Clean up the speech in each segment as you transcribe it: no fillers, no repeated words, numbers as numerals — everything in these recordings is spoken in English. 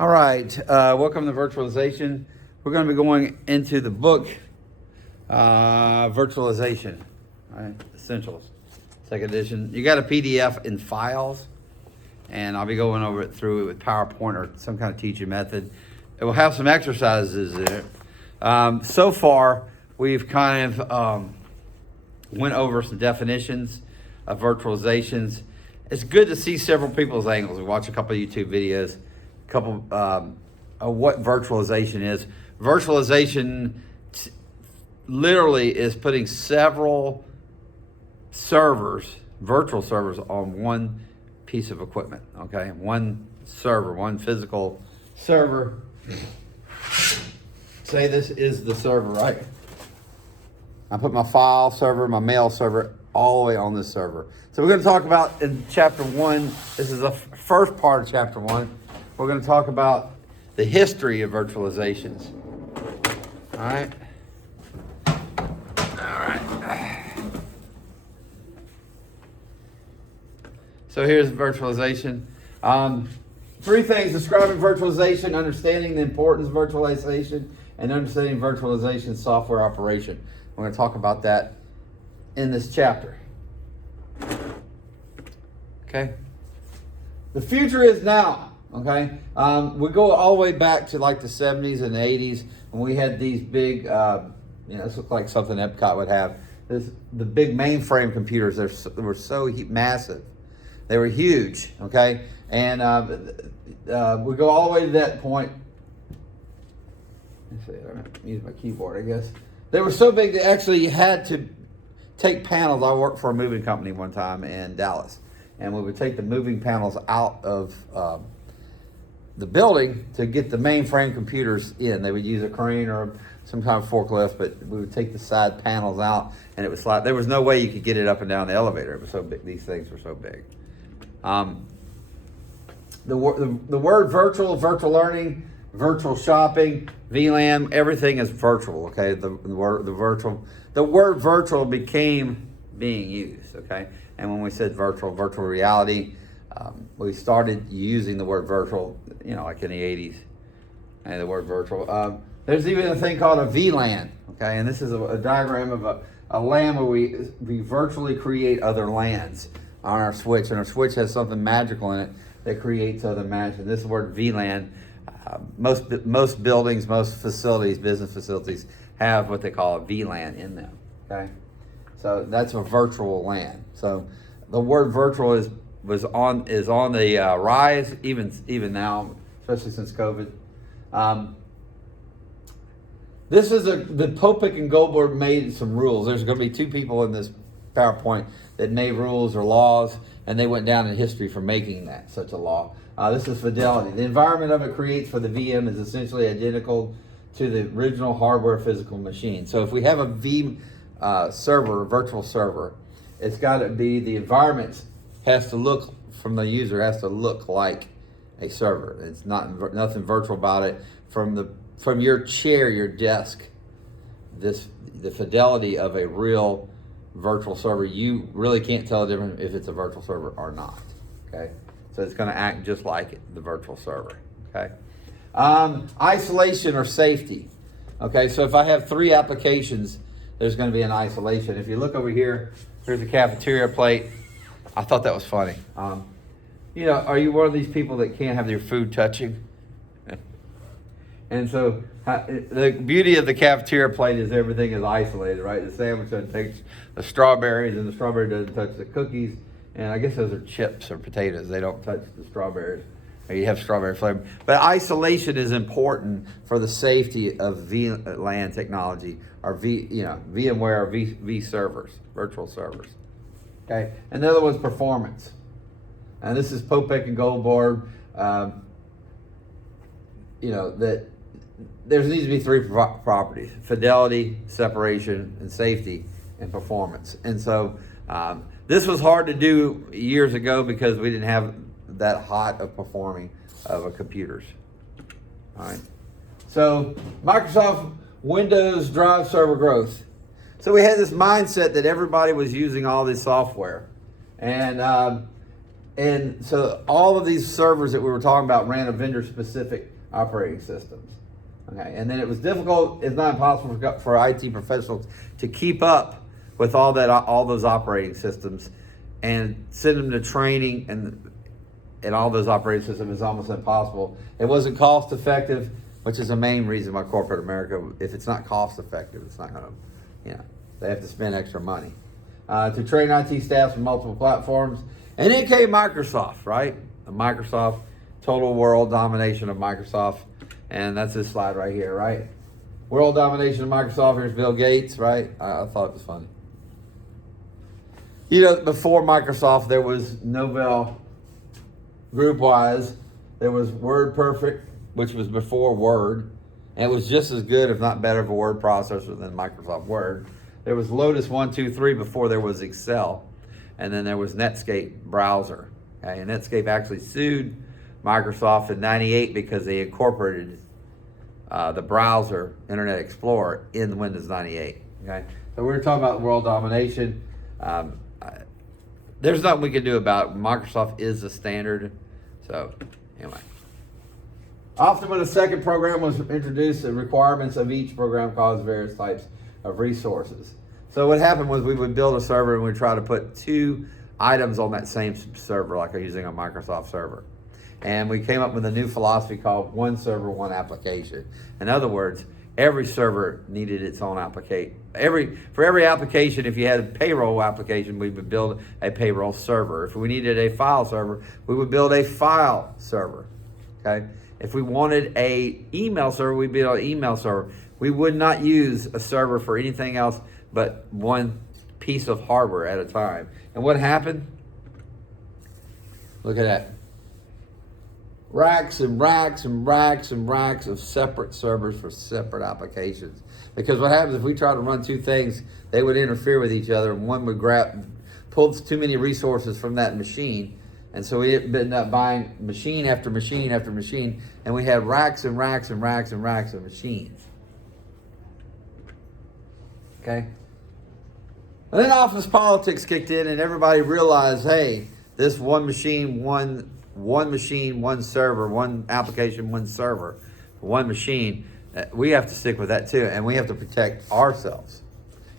All right, welcome to Virtualization. We're going to be going into the book, Virtualization, all right, Essentials, second edition. You got a PDF in files, and I'll be going over it through it with PowerPoint or some kind of teaching method. It will have some exercises in it. So far, we've kind of went over some definitions of virtualizations. It's good to see several people's angles. We watch a couple of YouTube videos, a couple of what virtualization is. Virtualization literally is putting several servers, virtual servers, on one piece of equipment, okay? One server, one physical server. Say this is the server, right? I put my file server, my mail server, all the way on this server. So we're going to talk about in chapter 1, this is the first part of chapter 1, we're going to talk about the history of virtualizations. All right. So here's virtualization. Three things: describing virtualization, understanding the importance of virtualization, and understanding virtualization software operation. We're going to talk about that in this chapter. Okay. The future is now. Okay. We go all the way back to like the 70s and 80s when we had these big, this looked like something Epcot would have. The big mainframe computers. They were so massive. They were huge. Okay. And we go all the way to that point. Let's see, I'm going to use my keyboard, I guess. They were so big that actually you had to take panels. I worked for a moving company one time in Dallas, and we would take the moving panels out of the building to get the mainframe computers in. They would use a crane or some kind of forklift, but we would take the side panels out, and it was like there was no way you could get it up and down the elevator. It was so big. These things were so big. The word virtual learning, virtual shopping, VLAN, everything is virtual. Okay, the word virtual became being used. Okay, and when we said virtual reality, we started using the word virtual, like in the 80s, and the word virtual. There's even a thing called a VLAN. Okay, and this is a diagram of a LAN where we virtually create other LANs on our switch, and our switch has something magical in it that creates other magic. This word VLAN, most buildings, most facilities, business facilities have what they call a VLAN in them. Okay, so that's a virtual LAN. So the word virtual is on the rise even now, especially since COVID. This is the Popek and Goldberg made some rules. There's going to be two people in this PowerPoint that made rules or laws, and they went down in history for making such a law. This is fidelity. The environment of it creates for the VM is essentially identical to the original hardware physical machine. So if we have a server, a virtual server, it's got to be, the environment has to look, from the user, has to look like a server. It's nothing virtual about it. From your chair, your desk, the fidelity of a real virtual server, you really can't tell the difference if it's a virtual server or not. Okay, so it's going to act just like the virtual server. Okay, isolation or safety. Okay, so if I have 3 applications, there's going to be an isolation. If you look over here, here's a cafeteria plate. I thought that was funny. Are you one of these people that can't have your food touching? And so the beauty of the cafeteria plate is everything is isolated, right? The sandwich doesn't take the strawberries, and the strawberry doesn't touch the cookies. And I guess those are chips or potatoes. They don't touch the strawberries. Or you have strawberry flavor. But isolation is important for the safety of VLAN technology, or VMware or V servers, virtual servers. Okay. And the other one's performance. And this is Popek and Goldberg. That there needs to be 3 properties: fidelity, separation, and safety, and performance. And so this was hard to do years ago because we didn't have that hot of performing of a computers. All right. So Microsoft Windows drive server growth. So we had this mindset that everybody was using all this software. And And so all of these servers that we were talking about ran a vendor-specific operating systems. Okay, and then it was difficult, if not impossible, for IT professionals to keep up with all those operating systems, and send them to training, and all those operating systems is almost impossible. It wasn't cost effective, which is the main reason why corporate America, if it's not cost effective, it's not going to, they have to spend extra money to train IT staff from multiple platforms. And then came Microsoft, right? Microsoft, total world domination of Microsoft. And that's this slide right here, right? World domination of Microsoft. Here's Bill Gates, right? I thought it was funny. Before Microsoft, there was Novell GroupWise. There was WordPerfect, which was before Word. And it was just as good, if not better, of a word processor than Microsoft Word. There was Lotus 1-2-3 before there was Excel. And then there was Netscape browser. Okay? And Netscape actually sued Microsoft in '98 because they incorporated the browser, Internet Explorer, in Windows 98. Okay? So we were talking about world domination. There's nothing we can do about it. Microsoft is the standard. So anyway. Often when a second program was introduced, the requirements of each program caused various types of resources. So what happened was we would build a server and we'd try to put two items on that same server, like I'm using a Microsoft server. And we came up with a new philosophy called one server, one application. In other words, every server needed its own application. For every application, if you had a payroll application, we would build a payroll server. If we needed a file server, we would build a file server. Okay? If we wanted a email server, we'd build an email server. We would not use a server for anything else but one piece of hardware at a time. And what happened? Look at that. Racks and racks and racks and racks of separate servers for separate applications. Because what happens if we try to run two things, they would interfere with each other, and one would pull too many resources from that machine. And so we ended up buying machine after machine after machine, and we had racks and racks and racks and racks of machines. Okay? And then office politics kicked in, and everybody realized, hey, this one machine, one server, one application, one server, one machine, we have to stick with that too, and we have to protect ourselves.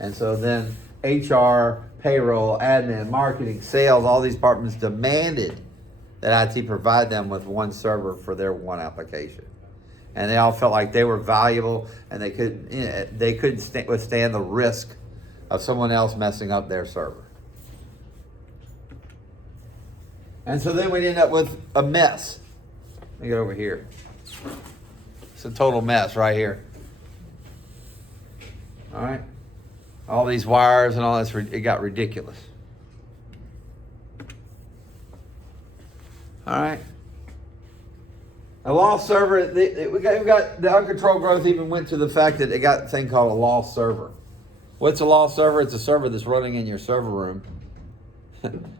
And so then HR, payroll, admin, marketing, sales, all these departments demanded that IT provide them with one server for their one application. And they all felt like they were valuable, and they couldn't withstand the risk of someone else messing up their server. And so then we'd end up with a mess. Let me get over here. It's a total mess right here. All right. All these wires and all this, it got ridiculous. All right. A lost server, we got the uncontrolled growth even went to the fact that they got a thing called a lost server. What's a lost server? It's a server that's running in your server room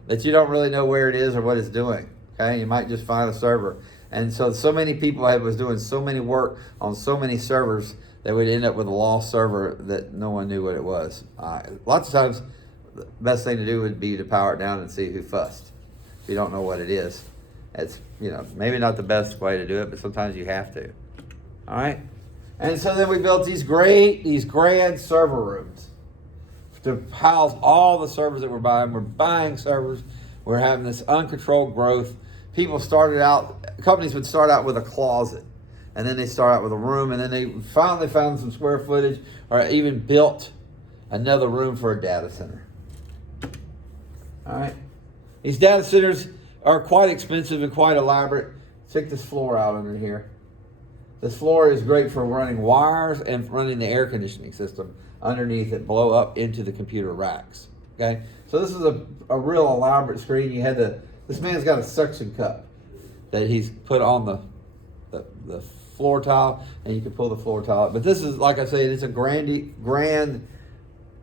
that you don't really know where it is or what it's doing. Okay, you might just find a server. And so many people was doing so many work on so many servers that would end up with a lost server that no one knew what it was. Lots of times, the best thing to do would be to power it down and see who fussed. If you don't know what it is, it's maybe not the best way to do it, but sometimes you have to. All right, and so then we built these grand server rooms to house all the servers that we're buying. We're buying servers. We're having this uncontrolled growth. Companies would start out with a closet, and then they start out with a room, and then they finally found some square footage or even built another room for a data center. All right. These data centers are quite expensive and quite elaborate. Check this floor out under here. This floor is great for running wires and running the air conditioning system underneath it, blow up into the computer racks. Okay, so this is a real elaborate screen. This man's got a suction cup that he's put on the floor tile, and you can pull the floor tile up. But this is, like I said, it's a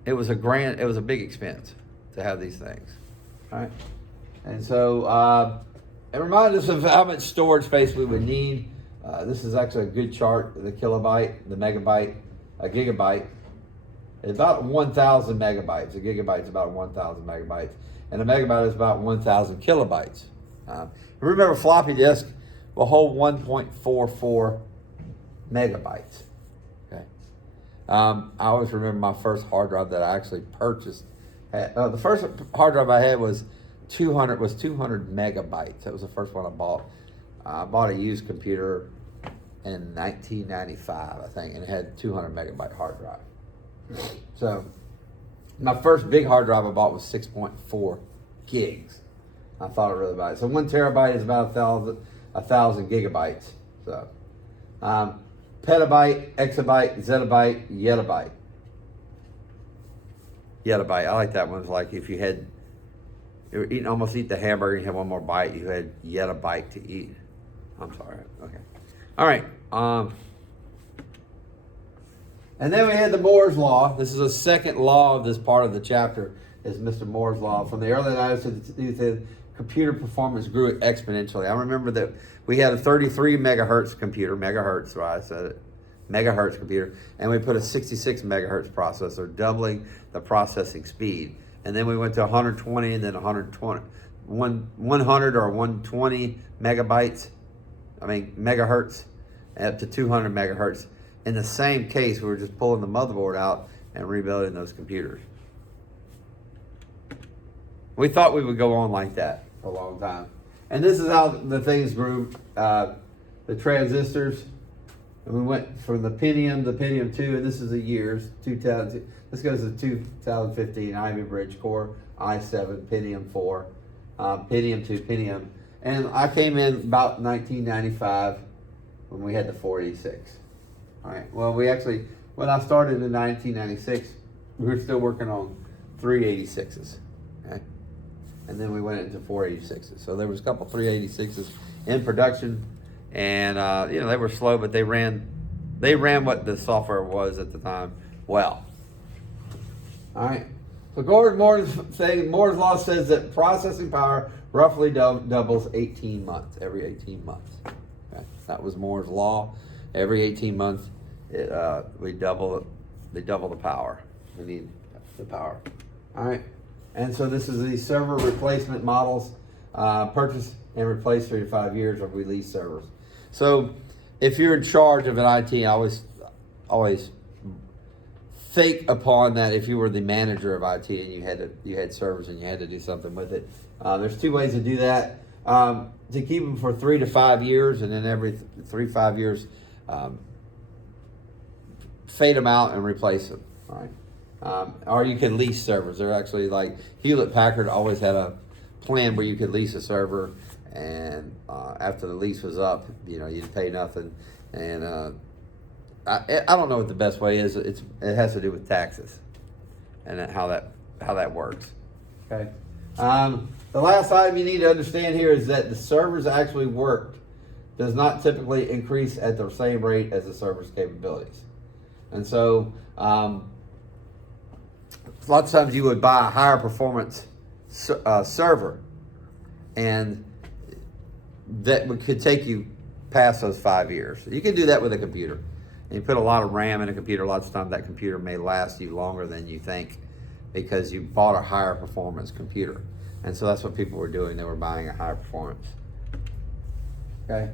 it was a big expense to have these things. All right, and so it reminded us of how much storage space we would need. This is actually a good chart. The kilobyte, the megabyte, a gigabyte. It's about 1,000 megabytes. A gigabyte is about 1,000 megabytes. And a megabyte is about 1,000 kilobytes. Remember, floppy disk will hold 1.44 megabytes. Okay. I always remember my first hard drive that I actually purchased. The first hard drive I had was 200 megabytes. That was the first one I bought. I bought a used computer in 1995, I think, and it had 200 megabyte hard drive. So my first big hard drive I bought was 6.4 gigs. I thought it really about it. So 1 terabyte is about 1,000 gigabytes. So petabyte, exabyte, zettabyte, yettabyte. Yettabyte, I like that one. It's like if you were almost eating the hamburger and you had one more bite, you had yettabyte to eat. I'm sorry. Okay. All right. And then we had the Moore's Law. This is the second law of this part of the chapter, is Mr. Moore's Law. From the early 90s to the 2000s, computer performance grew exponentially. I remember that we had a 33 megahertz computer, megahertz, right? I said it, megahertz computer, and we put a 66 megahertz processor, doubling the processing speed. And then we went to 120 and then 100 or 120 megahertz, up to 200 megahertz. In the same case, we were just pulling the motherboard out and rebuilding those computers. We thought we would go on like that for a long time. And this is how the things grew. The transistors, and we went from the Pentium to Pentium 2, and this is the years, 2000. This goes to 2015, Ivy Bridge Core, i7, Pentium 4, Pentium 2, Pentium. And I came in about 1995 when we had the 486. All right, well, when I started in 1996, we were still working on 386s, okay? And then we went into 486s. So there was a couple 386s in production, and they were slow, but they ran what the software was at the time well. All right, so Moore's Law says that processing power roughly doubles every 18 months. Okay? That was Moore's Law. Every 18 months, they double the power. We need the power. All right, and so this is the server replacement models, purchase and replace 3 to 5 years, or we lease servers. So if you're in charge of an IT, I always think upon that. If you were the manager of IT and you had servers and you had to do something with it, there's 2 ways to do that. To keep them for 3 to 5 years, and then every 3 to 5 years, fade them out and replace them. All right. Or you can lease servers. They're actually like Hewlett Packard always had a plan where you could lease a server, and after the lease was up, you'd pay nothing. And I don't know what the best way is. It has to do with taxes and how that works. Okay. The last item you need to understand here is that the servers actually worked does not typically increase at the same rate as the server's capabilities. And so lots of times you would buy a higher performance server, and that could take you past those 5 years. You can do that with a computer. And you put a lot of RAM in a computer, lots of times that computer may last you longer than you think because you bought a higher performance computer. And so that's what people were doing. They were buying a higher performance. Okay.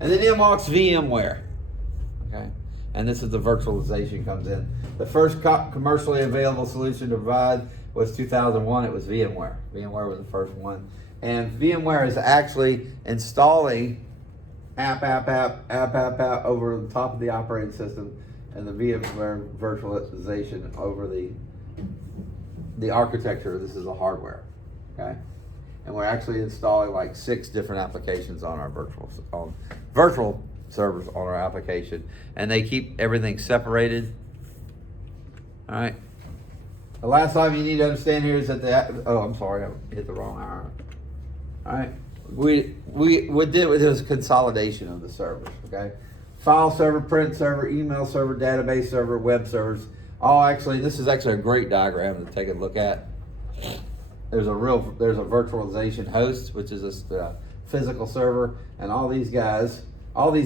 And then MOX VMware. Okay. And this is the virtualization comes in. The first commercially available solution to provide was 2001. It was VMware. VMware was the first one. And VMware is actually installing app over the top of the operating system, and the VMware virtualization over the architecture. This is the hardware, okay? And we're actually installing like 6 different applications on our virtual servers on our application, and they keep everything separated. All right. The last item you need to understand here is that I'm sorry, I hit the wrong arrow. All right. We did with this consolidation of the servers, okay? File server, print server, email server, database server, web servers. This is actually a great diagram to take a look at. There's a virtualization host, which is a physical server, and all these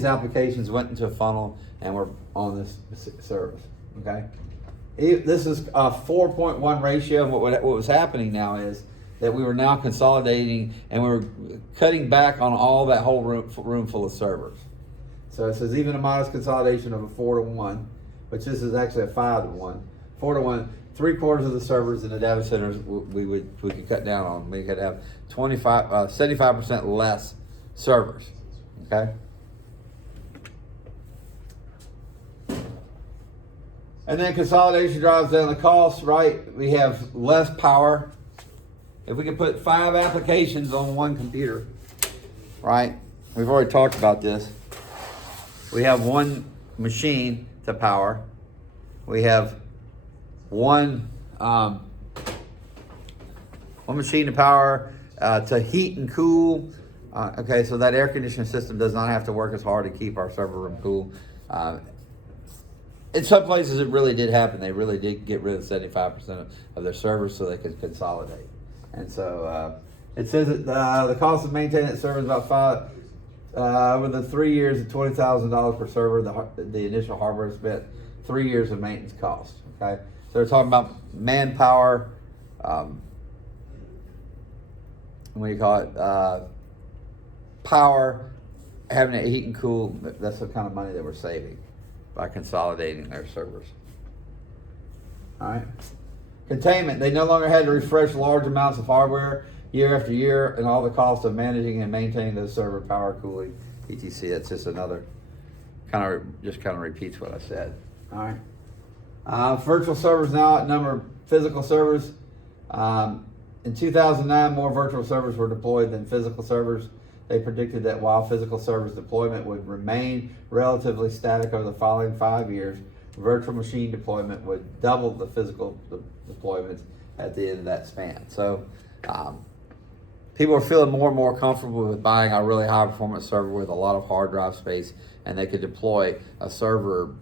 applications went into a funnel and were on this service, okay? This is a 4.1 ratio, and what was happening now is that we were now consolidating, and we were cutting back on all that whole room full of servers. So it says even a modest consolidation of a 4-to-1, which this is actually a 5-to-1, 4-to-1, 3/4 of the servers in the data centers we could cut down on. We could have 75% less servers. Okay. And then consolidation drives down the cost, right? We have less power. If we can put 5 applications on one computer, right? We've already talked about this. We have one machine to power. We have one machine to power to heat and cool. Okay, so that air conditioning system does not have to work as hard to keep our server room cool. In some places, it really did happen. They really did get rid of 75% of their servers so they could consolidate. And so it says that the cost of maintaining that server is about over the 3 years of $20,000 per server. The initial hardware spent 3 years of maintenance cost. Okay, so they're talking about manpower. What do you call it? Power, having it heat and cool. That's the kind of money that we're saving by consolidating their servers. All right. Containment. They no longer had to refresh large amounts of hardware year after year, and all the costs of managing and maintaining the server power, cooling, etc. That's just another kind of repeats what I said. All right. Virtual servers now outnumber physical servers. In 2009, more virtual servers were deployed than physical servers. They predicted that while physical servers deployment would remain relatively static over the following 5 years, virtual machine deployment would double the physical deployments at the end of that span. So people are feeling more and more comfortable with buying a really high performance server with a lot of hard drive space, and they could deploy a server,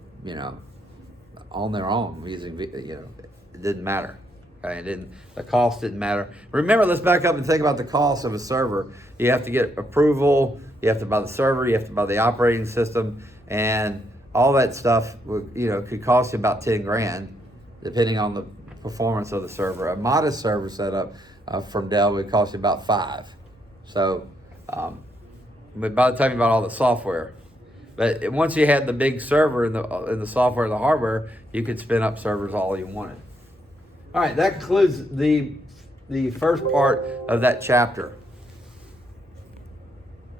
on their own using, it didn't matter. Okay, the cost didn't matter. Remember, let's back up and think about the cost of a server. You have to get approval, you have to buy the server, you have to buy the operating system, and all that stuff could cost you about 10 grand, depending on the performance of the server. A modest server setup from Dell would cost you about 5. So, but by the time you bought all the software, but once you had the big server and the software and the hardware, you could spin up servers all you wanted. All right, that concludes the first part of that chapter.